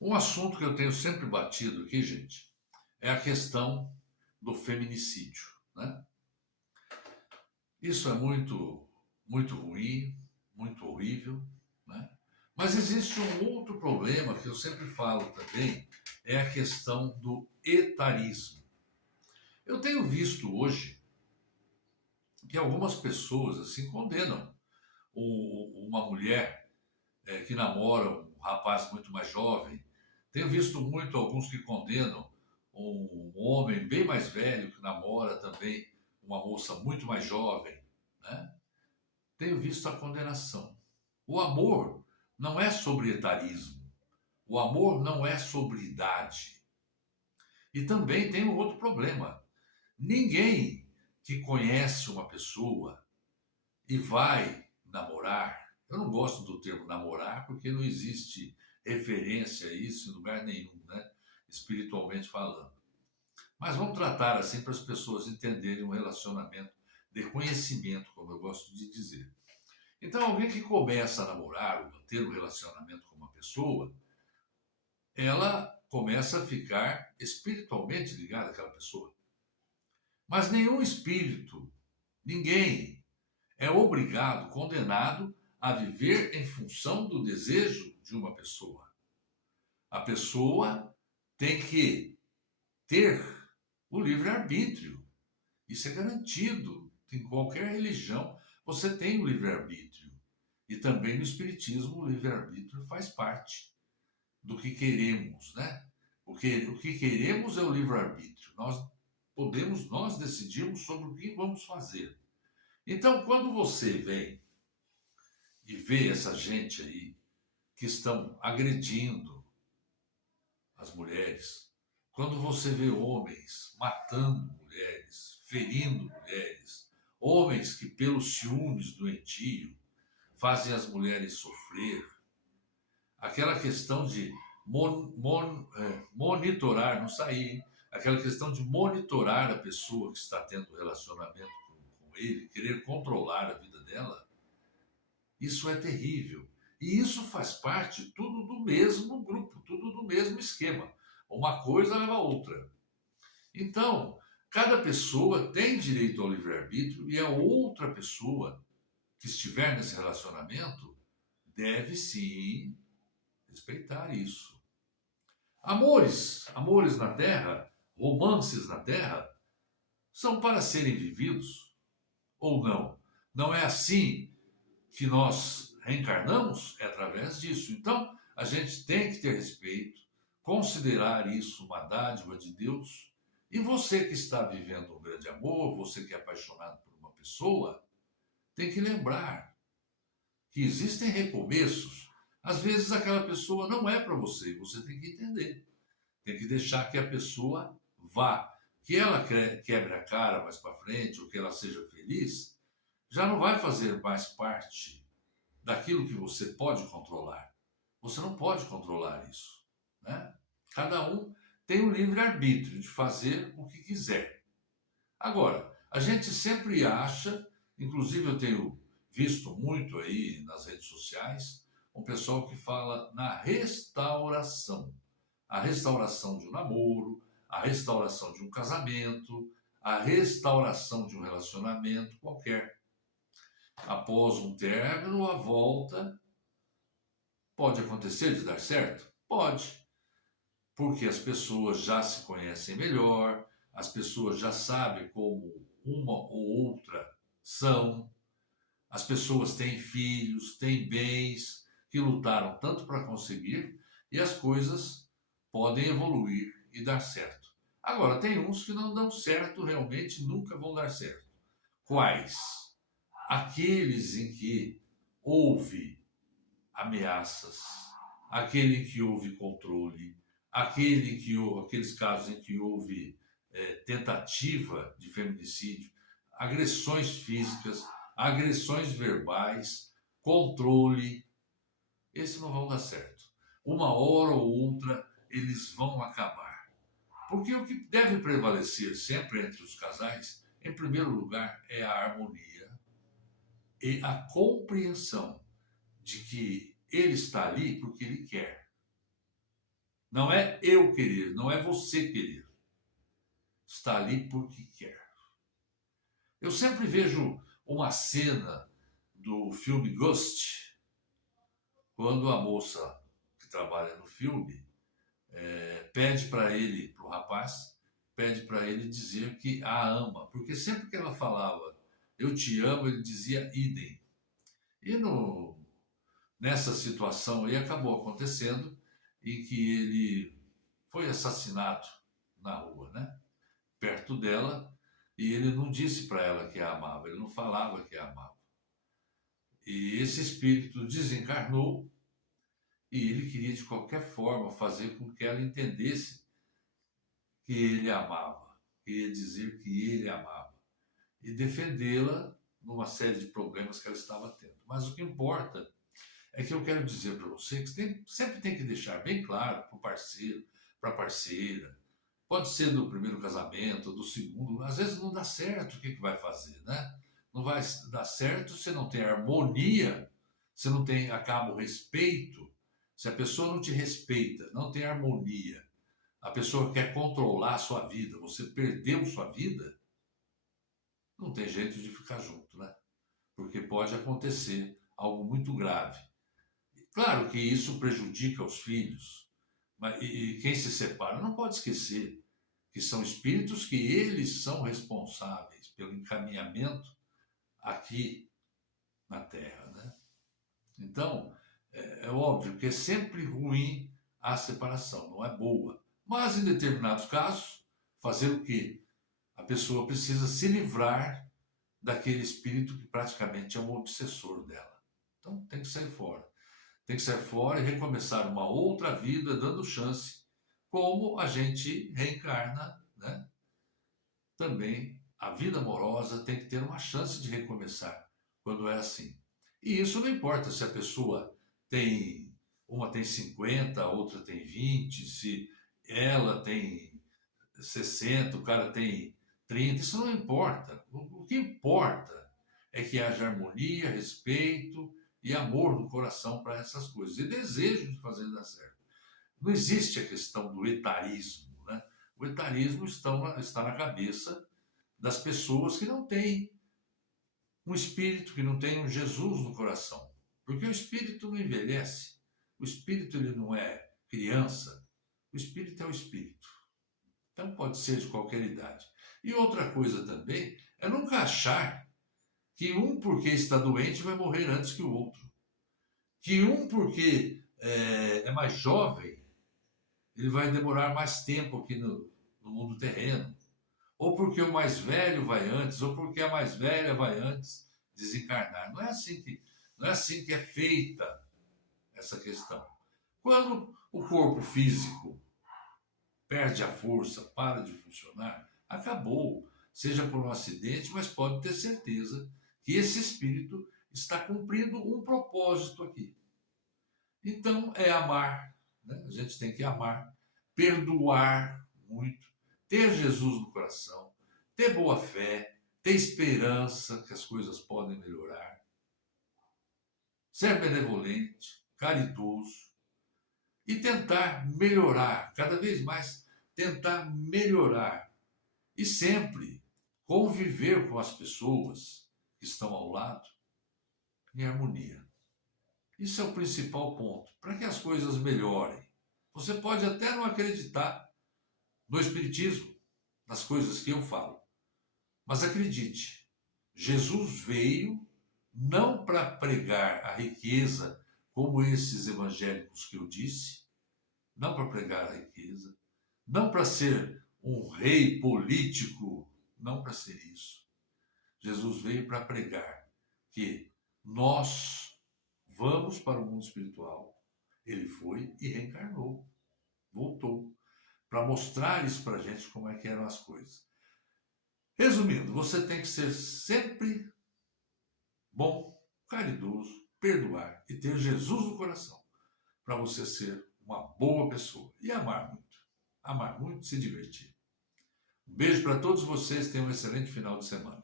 Um assunto que eu tenho sempre batido aqui, gente, é a questão do feminicídio, né? Isso é muito ruim, muito horrível, né? Mas existe um outro problema que eu sempre falo também, é a questão do etarismo. Eu tenho visto hoje que algumas pessoas assim condenam uma mulher que namora um rapaz muito mais jovem. Tenho visto muito alguns que condenam um homem bem mais velho que namora também uma moça muito mais jovem, né? Tenho visto a condenação. O amor não é sobre etarismo. O amor não é sobre idade. E também tem um outro problema. Ninguém que conhece uma pessoa e vai namorar. Eu não gosto do termo namorar porque não existe referência a isso em lugar nenhum, né? Espiritualmente falando. Mas vamos tratar assim para as pessoas entenderem um relacionamento de conhecimento, como eu gosto de dizer. Então, alguém que começa a namorar ou a ter um relacionamento com uma pessoa, ela começa a ficar espiritualmente ligada àquela pessoa. Mas nenhum espírito, ninguém é obrigado, condenado a viver em função do desejo de uma pessoa. A pessoa tem que ter o livre-arbítrio. Isso é garantido. Em qualquer religião, você tem o livre-arbítrio. E também no Espiritismo, o livre-arbítrio faz parte do que queremos, né? O que queremos é o livre-arbítrio. Nós decidimos sobre o que vamos fazer. Então, quando você vem e vê essa gente aí que estão agredindo as mulheres, quando você vê homens matando mulheres, ferindo mulheres, homens que pelos ciúmes doentio fazem as mulheres sofrer, aquela questão de monitorar, não sair, aquela questão de monitorar a pessoa que está tendo relacionamento com ele, querer controlar a vida dela, isso é terrível. E isso faz parte tudo do mesmo grupo, tudo do mesmo esquema. Uma coisa leva a outra. Então, cada pessoa tem direito ao livre-arbítrio e a outra pessoa que estiver nesse relacionamento deve sim respeitar isso. Amores na terra, romances na terra, são para serem vividos ou não? Não é assim que nós reencarnamos? É através disso. Então, a gente tem que ter respeito, considerar isso uma dádiva de Deus. E você que está vivendo um grande amor, você que é apaixonado por uma pessoa, tem que lembrar que existem recomeços. Às vezes aquela pessoa não é para você, você tem que entender. Tem que deixar que a pessoa vá. Que ela quebre a cara mais para frente, ou que ela seja feliz, já não vai fazer mais parte daquilo que você pode controlar. Você não pode controlar isso, né? Cada um tem o livre-arbítrio de fazer o que quiser. Agora, a gente sempre acha, inclusive eu tenho visto muito aí nas redes sociais, um pessoal que fala na restauração. A restauração de um namoro, a restauração de um casamento, a restauração de um relacionamento qualquer. Após um término, a volta pode acontecer de dar certo? Pode, porque as pessoas já se conhecem melhor, as pessoas já sabem como uma ou outra são, as pessoas têm filhos, têm bens que lutaram tanto para conseguir e as coisas podem evoluir e dar certo. Agora, tem uns que não dão certo, realmente nunca vão dar certo. Quais? Aqueles em que houve ameaças, aquele em que houve controle, aqueles casos em que houve tentativa de feminicídio, agressões físicas, agressões verbais, controle, esses não vão dar certo. Uma hora ou outra eles vão acabar. Porque o que deve prevalecer sempre entre os casais, em primeiro lugar, é a harmonia e a compreensão de que ele está ali porque ele quer. Não é eu querer, não é você querer. Está ali porque quer. Eu sempre vejo uma cena do filme Ghost, quando a moça que trabalha no filme pede para ele, para o rapaz, pede para ele dizer que a ama, porque sempre que ela falava eu te amo, ele dizia idem. E nessa situação aí acabou acontecendo em que ele foi assassinado na rua, né? Perto dela, e ele não disse para ela que a amava, ele não falava que a amava. E esse espírito desencarnou e ele queria de qualquer forma fazer com que ela entendesse que ele a amava, queria dizer que ele a amava e defendê-la numa série de problemas que ela estava tendo. Mas o que importa é que eu quero dizer para você que sempre tem que deixar bem claro para o parceiro, para a parceira. Pode ser do primeiro casamento, do segundo, às vezes não dá certo, o que, que vai fazer, né? Não vai dar certo se não tem harmonia, se não tem, acaba o respeito, se a pessoa não te respeita, não tem harmonia, a pessoa quer controlar a sua vida, você perdeu sua vida, não tem jeito de ficar junto, né? Porque pode acontecer algo muito grave. Claro que isso prejudica os filhos, mas, e quem se separa não pode esquecer que são espíritos que eles são responsáveis pelo encaminhamento aqui na Terra, né? Então, é óbvio que é sempre ruim a separação, não é boa. Mas, em determinados casos, fazer o quê? A pessoa precisa se livrar daquele espírito que praticamente é um obsessor dela. Então, tem que sair fora. Tem que sair fora e recomeçar uma outra vida, dando chance, como a gente reencarna, né? Também a vida amorosa tem que ter uma chance de recomeçar quando é assim. E isso não importa se a pessoa tem, uma tem 50, a outra tem 20, se ela tem 60, o cara tem 30, isso não importa. O que importa é que haja harmonia, respeito e amor no coração para essas coisas e desejo de fazer dar certo. Não existe a questão do etarismo, né? O etarismo está na cabeça das pessoas que não têm um espírito, que não têm um Jesus no coração. Porque o espírito não envelhece. O espírito ele não é criança. O espírito é o espírito. Então pode ser de qualquer idade. E outra coisa também é nunca achar que um porque está doente vai morrer antes que o outro. Que um porque é mais jovem, ele vai demorar mais tempo aqui no mundo terreno. Ou porque o mais velho vai antes, ou porque a mais velha vai antes desencarnar. Não é assim que é feita essa questão. Quando o corpo físico perde a força, para de funcionar, acabou. Seja por um acidente, mas pode ter certeza que esse espírito está cumprindo um propósito aqui. Então, é amar. Né? A gente tem que amar, perdoar muito, ter Jesus no coração, ter boa fé, ter esperança que as coisas podem melhorar, ser benevolente, caridoso e tentar melhorar, cada vez mais tentar melhorar e sempre conviver com as pessoas que estão ao lado em harmonia. Isso é o principal ponto, para que as coisas melhorem. Você pode até não acreditar no Espiritismo, nas coisas que eu falo, mas acredite, Jesus veio não para pregar a riqueza, como esses evangélicos que eu disse, não para pregar a riqueza, não para ser um rei político, não para ser isso. Jesus veio para pregar que nós vamos para o mundo espiritual. Ele foi e reencarnou, voltou, para mostrar isso para a gente como é que eram as coisas. Resumindo, você tem que ser sempre bom, caridoso, perdoar e ter Jesus no coração para você ser uma boa pessoa e amar muito e se divertir. Um beijo para todos vocês, tenham um excelente final de semana.